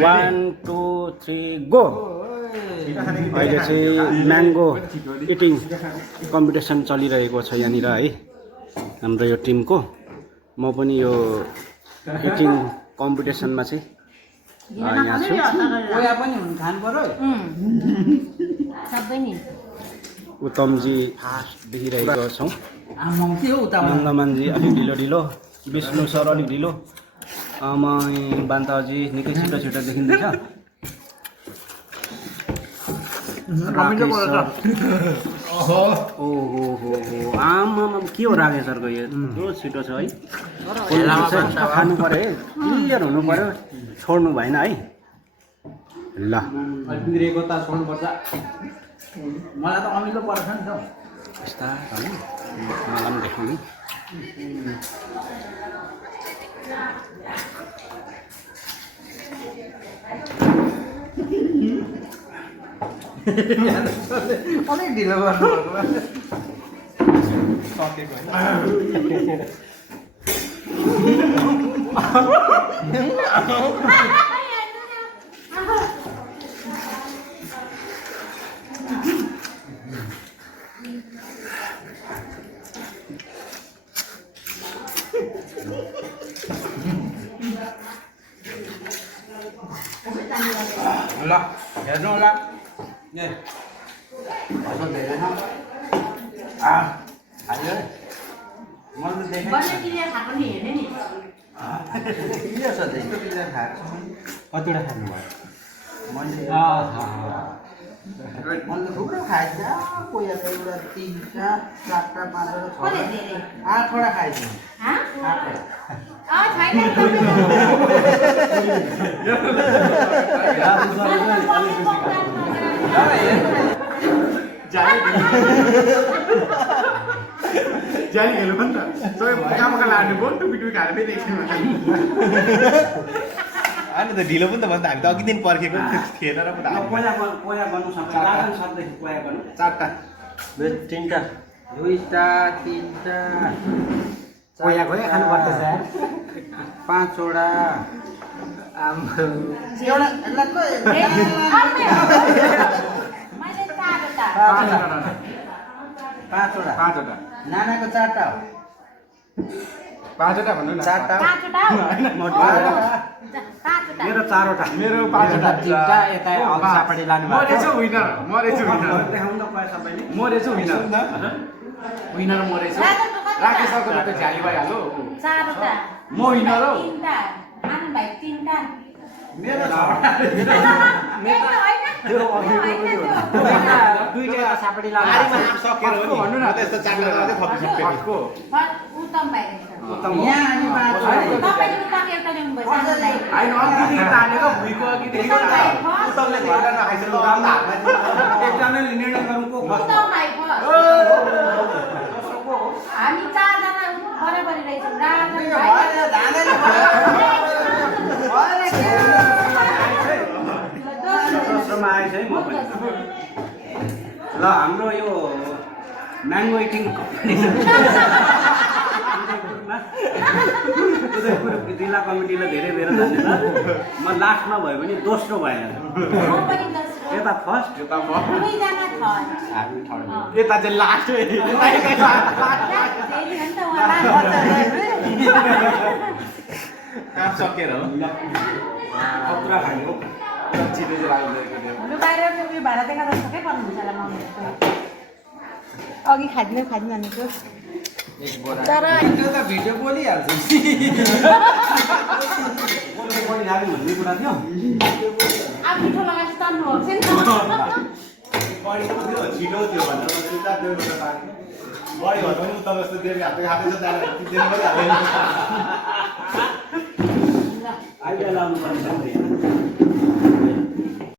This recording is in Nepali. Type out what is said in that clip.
1 2 3 गो अहिले चाहिँ म्याङ्गो इटिङ कम्पिटिसन चलिरहेको छ यहाँनिर है हाम्रो यो टिमको म पनि यो इटिङ कम्पिटिसनमा चाहिँ यहाँ छु कोया पनि हुन खानु पर्यो सबै नि उत्तमजी फास्ट देखिरहेको छौँ आमाउ के हो उता नन्दमानजी अलिक ढिलो ढिलो विष्णु सर अलिक ढिलो म बान्ताजी निकै छिटो छिटो देखिँदैछ ओहो आमा के हो राखेँ सरको यो छिटो छ है खानु पऱ्यो है क्लियर हुनु पऱ्यो छोड्नु भएन है ल बिग्रेको त छोड्नुपर्छ मलाई त अमिलो पर्छ नि त यस्ता है मलाई पनि देखाउने अलिक ढिलो गर्नुभएको सकेको ल हेर्नु होला हाल्यो मैले त देखेँ बल्ल क्लियर खाएको नि हेर्ने नि के छ त्यस्तो क्लियर खाएको कतिवटा खानुभयो मैले त थुप्रो खाएछ कोही एउटा 3टा 4टा 5टा 6टा 8वटा खाएछु हाँ 8वटा छैन जाली खेल्नु पनि त सबै कामका लानु भयो टुपी खाएर फेरि एकछिन अनि त ढिलो पनि त भन्दा हामी त अघि दिन पर्खेको थिएन र कोया गर्नु सक्छ राजन सरदेखि कोया गर्नु 4टा 3टा 2टा 3टा कोया कोया खानु पर्छ 5वटा एउटा मैले चारवटा 5वटा 5वटा नानाको 4टा हो 5वटा भन्नु न 4टा 5वटा मेरो 4वटा मेरो 5वटा 3टा यता अल्छापट्टि लानु म रहेछु विनर देखाउनु त कोया सबैले म रहेछु विनर विनर म रहेछु राकेश सरको त झ्याली भइहाल्यो चारवटा म विनर हो 3टा आनु भाइ 3टा मेरो दुईटा सापडी लानु सकेर हो नि भन्नु न त यस्तो 4टा मात्रै थपिसक्यो उत्तम भाइ यहाँ अनि 5वटा तपाईले उता एउटा ल्याउनु भयो हैन अघि तानेको भुइँको अघि देखेको उत्तमले त एउटा नखाइसक्यो हातमा एकजनाले निर्णय गरौँ को उत्तम भाइ हामी 4जना बराबरी रहेछौँ राजन दोस्रोमा आएछ है म पनि ल हाम्रो यो म्याङ्गो इटिङ कम्पिटिसन उदयपुर जिल्ला कमिटीलाई धेरै धेरै धन्यवाद म लास्टमा भयो भने दोस्रो भएन यता फर्स्ट यता चाहिँ लास्ट काम सकेर हो खतरा खायो छिटो चाहिँ लाग्दैन भाडा देखाएर सबै पर्नुहुन्छ होला मम्मी अघि खादिन भनेको तर त्यो त भिडियो बोलिहाल्छ भन्ने कुरा थियो अब मिठो लगाएर तान्नु भएको छ नि छिटो थियो भनेर बढी भन्दा पनि उता जस्तो देवी हातको खाँदैछ दिनु पनि हाल्दैन आइडिया लाउनु पर्छ